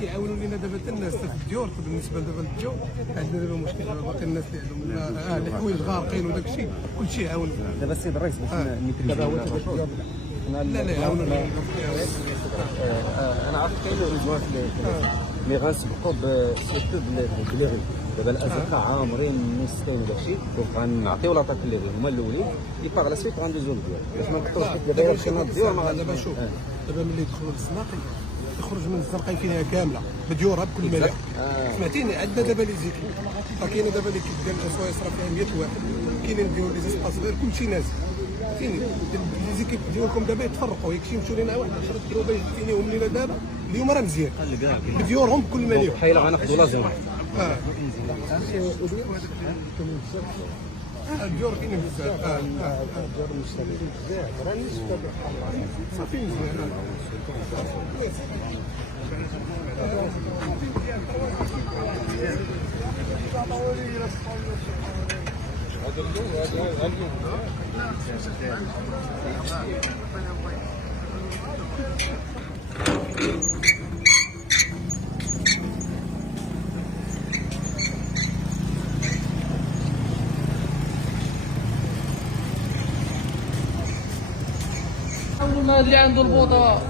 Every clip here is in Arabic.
كيعاونوا لينا دابا حتى الناس في الديور. بالنسبه دابا للديور عندنا دابا مشكل، باقي الناس اللي عندهم الحوايج غارقين وداك الشيء كلشي يعاون. دابا السيد الرئيس باش نيتريزيو لا يعاونوا. انا عرفت كاين رجوات اللي غنسبقوا سيرتو بالليغي. دابا الازقه عامرين مستين داكشي، غنعطيو لاطاك الليغي هما الاولين اللي باغ لا سويت غندوزو للديور باش ما نقطعوش دابا خصنا الديور. دابا شوف، دابا ملي يدخلوا للسناقي يخرج من الزنقه فيها كامله بديورها بكل مليح. سمعتيني؟ عندنا دابا لي زيكي، كاينه دابا اللي كيدير الاسواق يصرا فيها 100 واحد، كاينين ديور لي سباس صغير كلشي نازل. فهمتيني؟ لي زيكيب ديالكم دابا يتفرقوا، يكفي يمشيو لينا واحد 10 دروبه يفينيهم لينا دابا اليوم راه مزيان بديورهم بكل مليح. بحال غناخذوا لازم الديور كاينين بزاف. الديور مستمرين بزاف، راه نسبه صافي مزيان. اللي عنده البوطه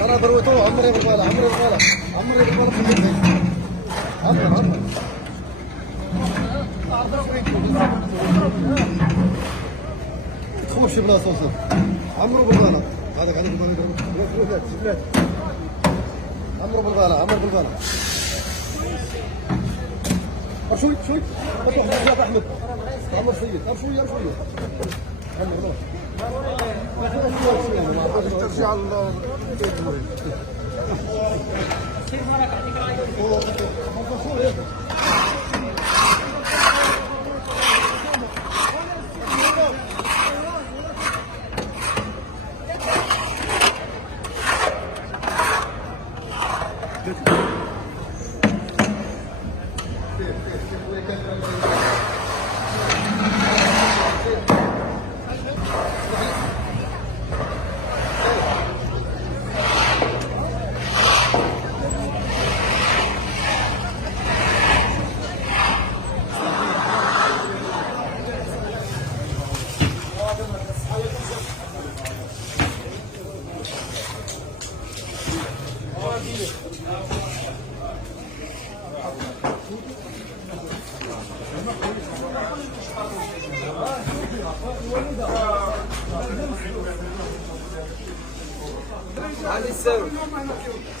انا بروتو عمري بالباله عمري تخرج شي بلاصه وصل عمرو بالباله هذاك عليك بالباله عمرو بالباله شوي ما احمد عمر سيد شويه ترجع للبيت المريض.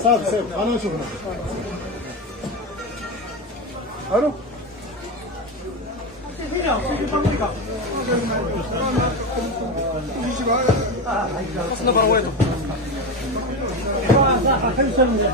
صافي انا نشوف الو خصنا برويضه الحمد لله